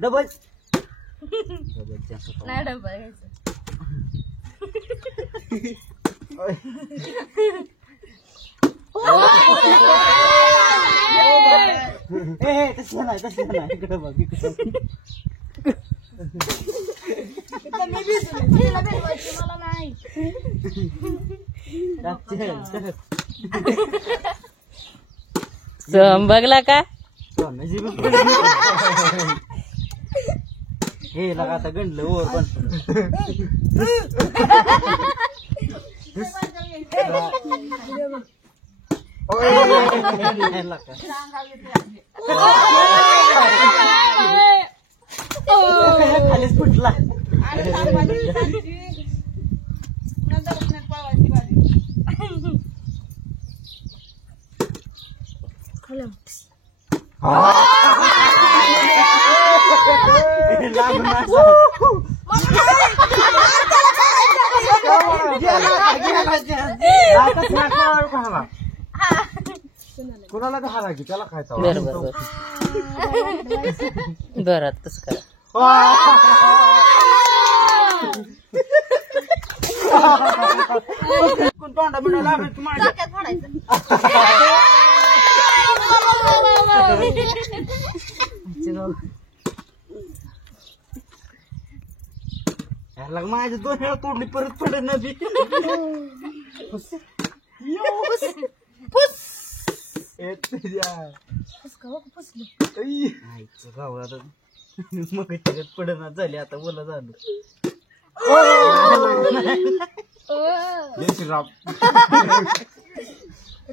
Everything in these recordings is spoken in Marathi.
डबल नाही डबल घ्यायचं. तसं नाही इकडे बघ इकडे मला नाही. बघला का हे लगा आता गंडलं ओर पण खालीच फुटला. कोणाला का हारा की त्याला खायचा. बरं बरं तसं करा. तोंडा बिडा लागेल तुम्हाला माझ्या 2 वेळा तोडली परत पडत नदी. मग त्याच्यात पडना झाली आता बोला झालं.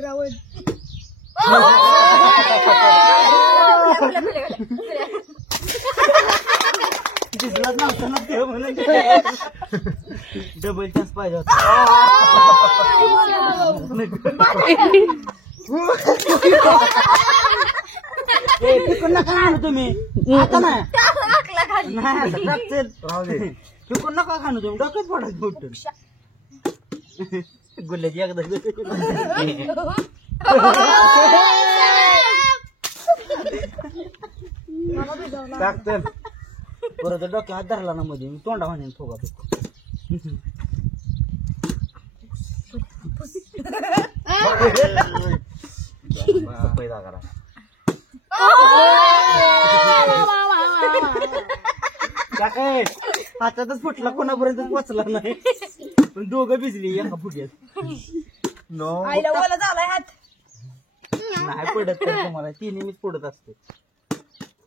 रावण दिसलाच नव्हता ना ते म्हणून डबल चान्स पाहिजे होता. फिकून नका खाणू तुम्ही आता नाही फिकून नका खाणू तुम्ही डोक्यात पडायचं मोठं गुल्ल्याची एकदा टाकतं परत डोक्या हात धरला ना मध्ये तोंडा म्हणे फोगा पैदा करा. काय हातातच फुटला कोणापर्यंत पोचला नाही पण दोघं भिजली एका फुट्यात. झालाय हात नाही पडत तर तुम्हाला ती नेहमीच पडत असते.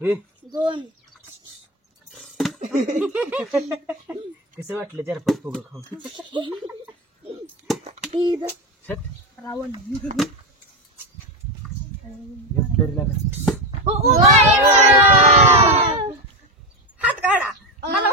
हे 2 कसं वाटलं 4-5 फुगं खाऊन. रावण हात काढा मला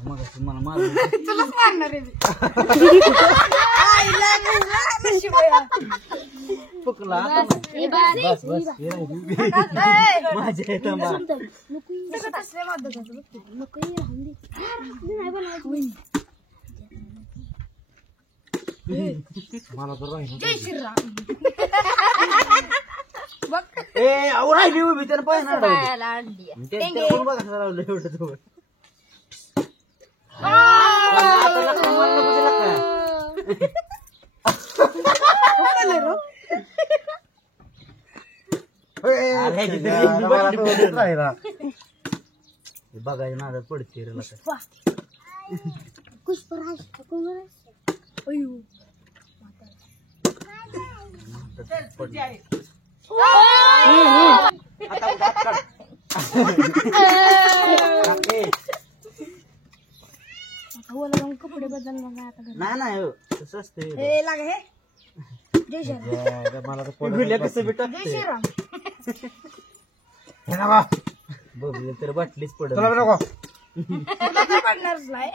मग मला मारून तुलाच मारणार आहे फुकला आता नाही. बस बस माझ्या येतं मला तर राहील. जय श्रीराम. ए आऊ राहिली उभी त्यानं पाहिजे आणली कोण बघा लावलं एवढं जवळ. बघायच्या नादात पडते रे लका. कपडे बदल नाही तसं असते लाग हे. जय श्रीराम. मला तर कसं भेटत जय श्रीराम. बघले तर बाटलीच पडत. चला नको तुला तर पडणारच नाही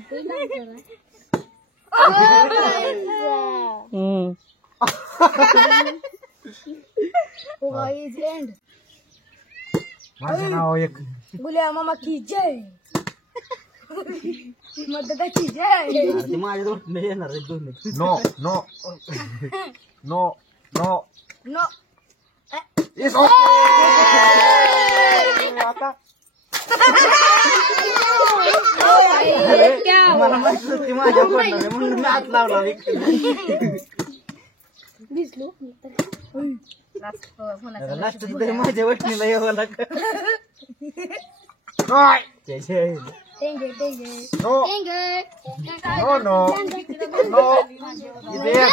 तूच भिजलं. हम्म. इज एंड माझं नाव एक गुलिया मामा की जय मदताची जय ते माझ्या दोन येणार आहेत दोन. No no no no no is okay आता मला माहित होती माझ्या पडणार आहे, म्हणून मी हात लावला दिसलो लास्ट तरी माझ्या वटणीला यावं लागलं. काय त्याच्या टेंगे टेंगे नो टेंगे नो नो नो इथे